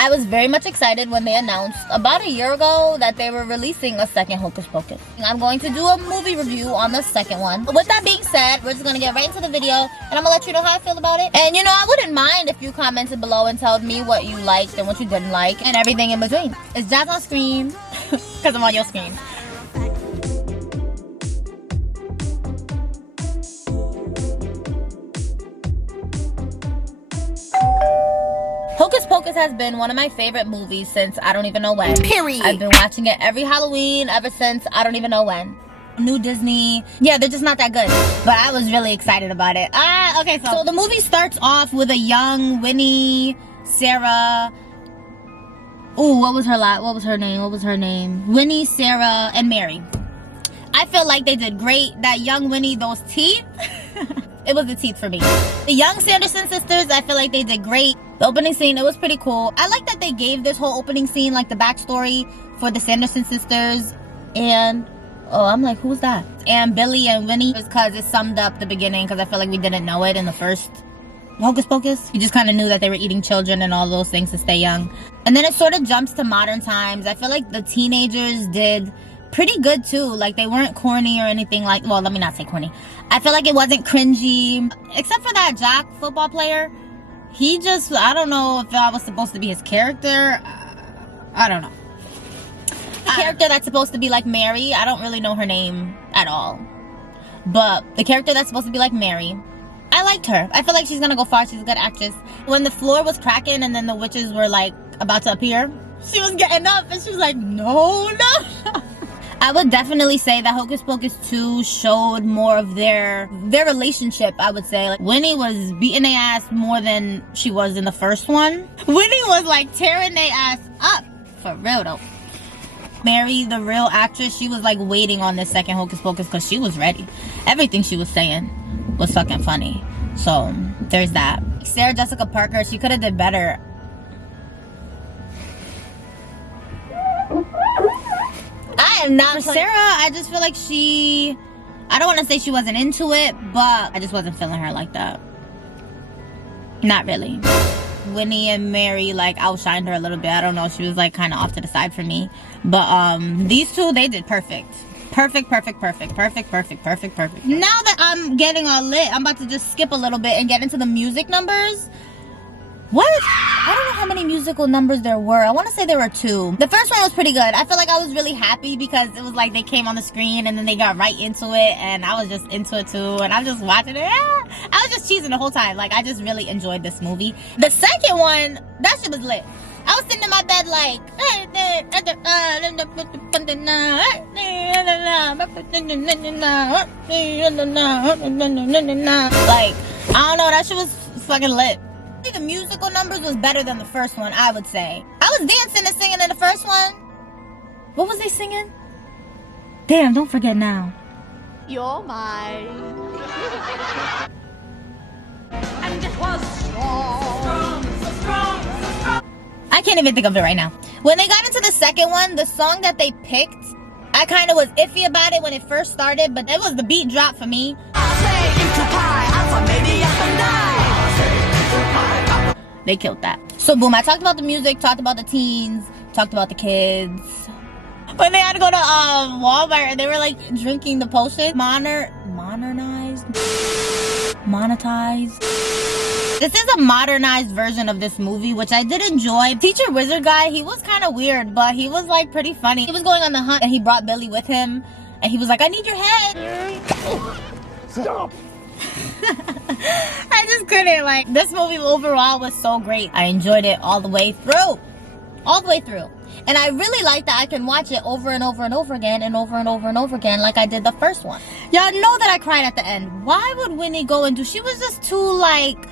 I was very much excited when they announced about a year ago that they were releasing a second Hocus Pocus. I'm going to do a movie review on the second one. With that being said, we're just going to get right into the video and I'm going to let you know how I feel about it. And you know, I wouldn't mind if you commented below and told me what you liked and what you didn't like and everything in between. It's Jazz on Screen because I'm on your screen. Hocus Pocus has been one of my favorite movies since I don't even know when. Period. I've been watching it every Halloween ever since I don't even know when. New Disney. Yeah, they're just not that good. But I was really excited about it. Okay, so the movie starts off with a young Winnie, Sarah. Ooh, what was her name? Winnie, Sarah, and Mary. I feel like they did great. That young Winnie, those teeth. It was the teeth for me. The young Sanderson sisters, I feel like they did great. The opening scene, it was pretty cool. I like that they gave this whole opening scene, like the backstory for the Sanderson sisters. And, oh, I'm like, who's that? And Billy and Winnie, because it summed up the beginning, because I feel like we didn't know it in the first Hocus Pocus. You just kind of knew that they were eating children and all those things to stay young. And then it sort of jumps to modern times. I feel like the teenagers did pretty good too. Like, they weren't corny or anything like, well, let me not say corny. I feel like it wasn't cringy, except for that jock football player. He just, I don't know if that was supposed to be his character. I don't know. The character that's supposed to be like Mary, I don't really know her name at all. But the character that's supposed to be like Mary, I liked her. I feel like she's gonna go far. She's a good actress. When the floor was cracking and then the witches were like about to appear, she was getting up and she was like, no. I would definitely say that Hocus Pocus 2 showed more of their relationship, I would say. Like, Winnie was beating their ass more than she was in the first one. Winnie was like tearing their ass up. For real though. Mary, the real actress, she was like waiting on this second Hocus Pocus because she was ready. Everything she was saying was fucking funny. So, there's that. Sarah Jessica Parker, she could have did better. I am not for Sarah. I just feel like I don't want to say she wasn't into it, but I just wasn't feeling her like that. Not really. Winnie and Mary like outshined her a little bit. I don't know, she was like kind of off to the side for me. But these two, they did perfect. Perfect. Now that I'm getting all lit, I'm about to just skip a little bit and get into the music numbers. What? I don't know how many musical numbers there were. I want to say there were 2. The first one was pretty good. I feel like I was really happy because it was like they came on the screen and then they got right into it and I was just into it too and I was just watching it. I was just cheesing the whole time. Like, I just really enjoyed this movie. The second one, that shit was lit. I was sitting in my bed like, I don't know, that shit was fucking lit. The musical numbers was better than the first one, I would say. I was dancing and singing in the first one. What was they singing? Damn, don't forget now. You're mine. And it was strong. So strong. I can't even think of it right now. When they got into the second one, the song that they picked, I kind of was iffy about it when it first started, but it was the beat drop for me. They killed that. So boom, I talked about the music, talked about the teens, talked about the kids. When they had to go to Walmart and they were like drinking the potion. Monetized. This is a modernized version of this movie, which I did enjoy. Teacher Wizard guy, he was kind of weird, but he was like pretty funny. He was going on the hunt and he brought Billy with him. And he was like, I need your head. Stop. I just couldn't. Like, this movie overall was so great. I enjoyed it all the way through. And I really like that I can watch it over and over and over again and over and over and over again like I did the first one. Y'all know that I cried at the end. Why would Winnie go and she was just too like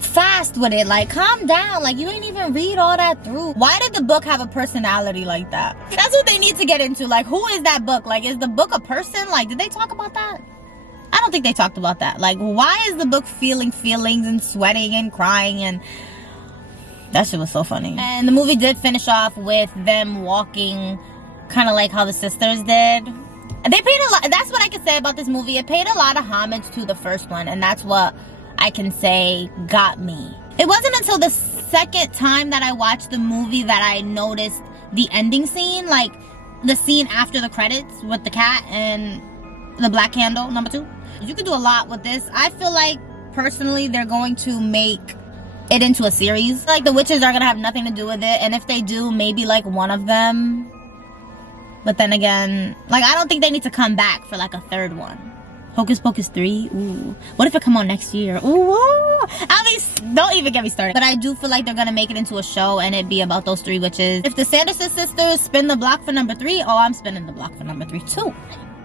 fast with it. Like, calm down. Like, you ain't even read all that through. Why did the book have a personality like that? That's what they need to get into. Like, who is that book? Like, is the book a person? Like, did they talk about that? I don't think they talked about that. Like, why is the book feeling feelings and sweating and crying? And that shit was so funny. And the movie did finish off with them walking kind of like how the sisters did. They paid a lot. That's what I can say about this movie. It paid a lot of homage to the first one, and that's what I can say got me. It wasn't until the second time that I watched the movie that I noticed the ending scene, like the scene after the credits with the cat and the black candle, number 2. You could do a lot with this. I feel like, personally, they're going to make it into a series. Like, the witches are gonna have nothing to do with it, and if they do, maybe like one of them. But then again, like, I don't think they need to come back for like a third one. Hocus Pocus 3? Ooh. What if it come out next year? Ooh. Don't even get me started. But I do feel like they're gonna make it into a show and it be about those 3 witches. If the Sanderson sisters spin the block for number 3, oh, I'm spinning the block for number 3 too.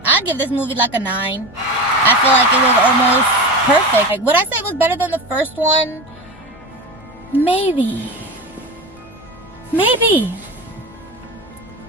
I'd give this movie like a 9. I feel like it was almost perfect. Like, would I say it was better than the first one? Maybe.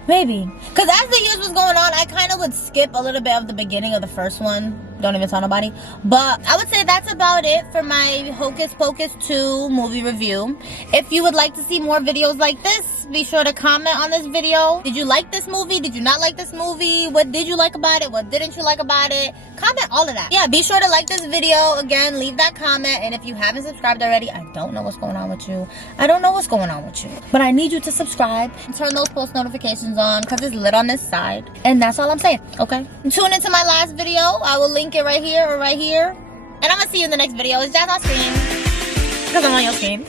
Because as the years was going on, I kind of would skip a little bit of the beginning of the first one. Don't even tell nobody. But I would say that's about it for my Hocus Pocus 2 movie review. If you would like to see more videos like this, be sure to comment on this video. Did you like this movie? Did you not like this movie? What did you like about it? What didn't you like about it? Comment all of that. Yeah, be sure to like this video. Again, leave that comment. And if you haven't subscribed already, I don't know what's going on with you. But I need you to subscribe and turn those post notifications on because it's lit on this side. And that's all I'm saying, okay? Tune into my last video. I will link it right here or right here. And I'm gonna see you in the next video. It's JazzOnScreen because I'm on your screen.